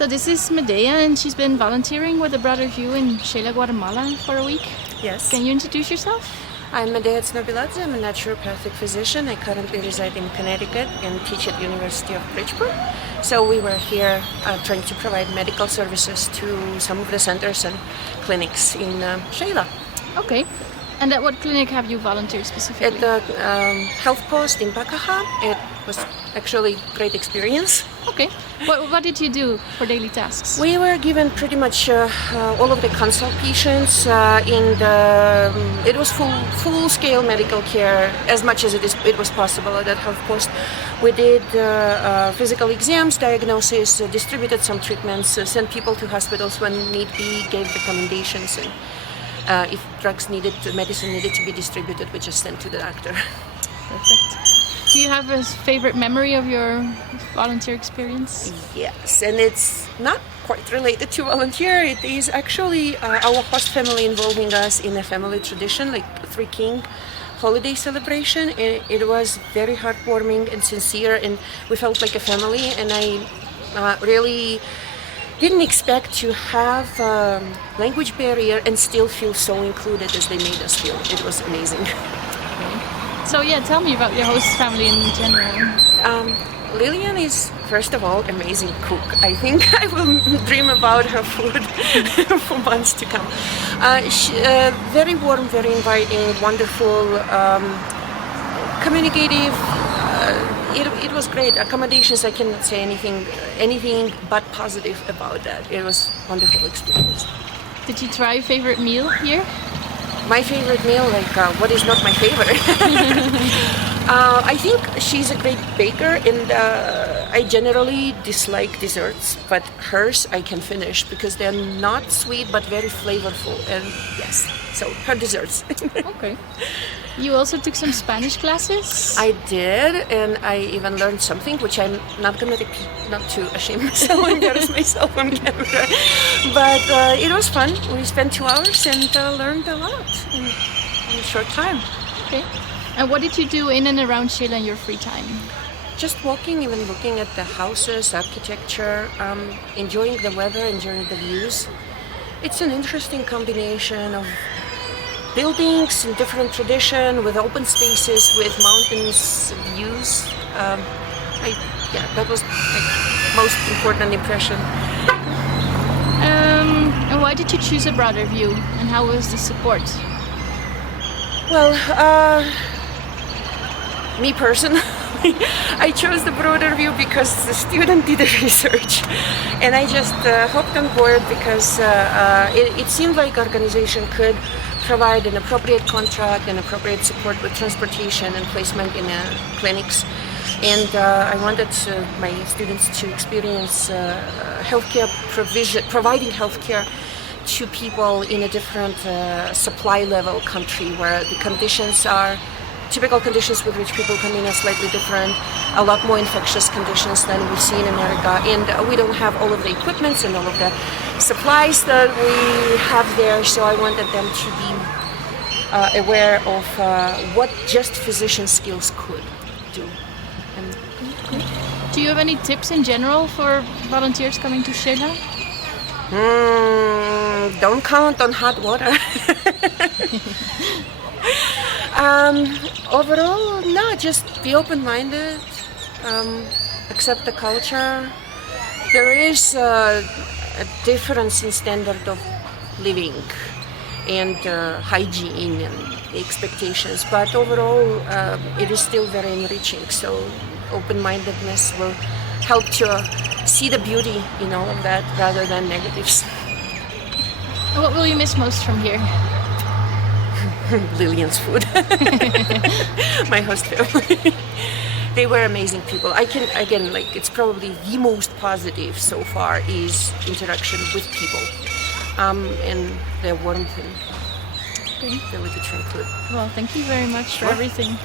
So this is Medeya, and she's been volunteering with a brother of you in Shela, Guatemala for a week. Yes. Can you introduce yourself? I'm Medeya Tsnobiladze. I'm a naturopathic physician. I currently reside in Connecticut and teach at the University of Bridgeport. So we were here trying to provide medical services to some of the centers and clinics in Shela. Okay. And at what clinic have you volunteered specifically? At the health post in Bakaha. It was actually a great experience. Okay. What did you do for daily tasks? We were given pretty much all of the consult patients it was full-scale medical care as much as it was possible at that health post. We did physical exams, diagnosis, distributed some treatments, sent people to hospitals when need be, gave recommendations, and if medicine needed to be distributed, we just sent to the doctor. Perfect. Do you have a favorite memory of your volunteer experience? Yes, and it's not quite related to volunteer. It is actually our host family involving us in a family tradition, like Three King holiday celebration. It was very heartwarming and sincere, and we felt like a family. And I really didn't expect to have language barrier and still feel so included as they made us feel. It was amazing. So yeah, tell me about your host family in general. Lillian is, first of all, amazing cook. I think I will dream about her food for months to come. Very warm, very inviting, wonderful, communicative. It was great. Accommodations, I cannot say anything but positive about that. It was a wonderful experience. Did you try your favorite meal here? My favorite meal, what is not my favorite? I think she's a great baker, and I generally dislike desserts, but hers I can finish because they're not sweet but very flavorful. And yes, so her desserts. Okay. You also took some Spanish classes? I did, and I even learned something which I'm not going to repeat, not to shame myself, embarrass myself on camera. But it was fun. We spent 2 hours and learned a lot in a short time. Okay. And what did you do in and around Shela in your free time? Just walking, even looking at the houses, architecture, enjoying the weather, enjoying the views. It's an interesting combination of buildings in different tradition, with open spaces, with mountains, views. That was my most important impression. And why did you choose a broader view, and how was the support? Well, me personally, I chose the broader view because the student did the research, and I just hopped on board because it seemed like organization could provide an appropriate contract and appropriate support with transportation and placement in clinics. And I wanted my students to experience healthcare provision, providing healthcare to people in a different supply level country where the conditions are typical conditions with which people come in are slightly different, a lot more infectious conditions than we see in America, and we don't have all of the equipments and all of the supplies that we have there, so I wanted them to be aware of what just physician skills could do. Do you have any tips in general for volunteers coming to Shela? Don't count on hot water. Overall, no, just be open-minded, accept the culture. There is a difference in standard of living and hygiene and expectations, but overall it is still very enriching, so open-mindedness will help to see the beauty in all of that rather than negatives. And what will you miss most from here? Lillian's food. My host family. They were amazing people. It's probably the most positive so far is interaction with people, and their warmth and ability to include. Well, thank you very much for everything.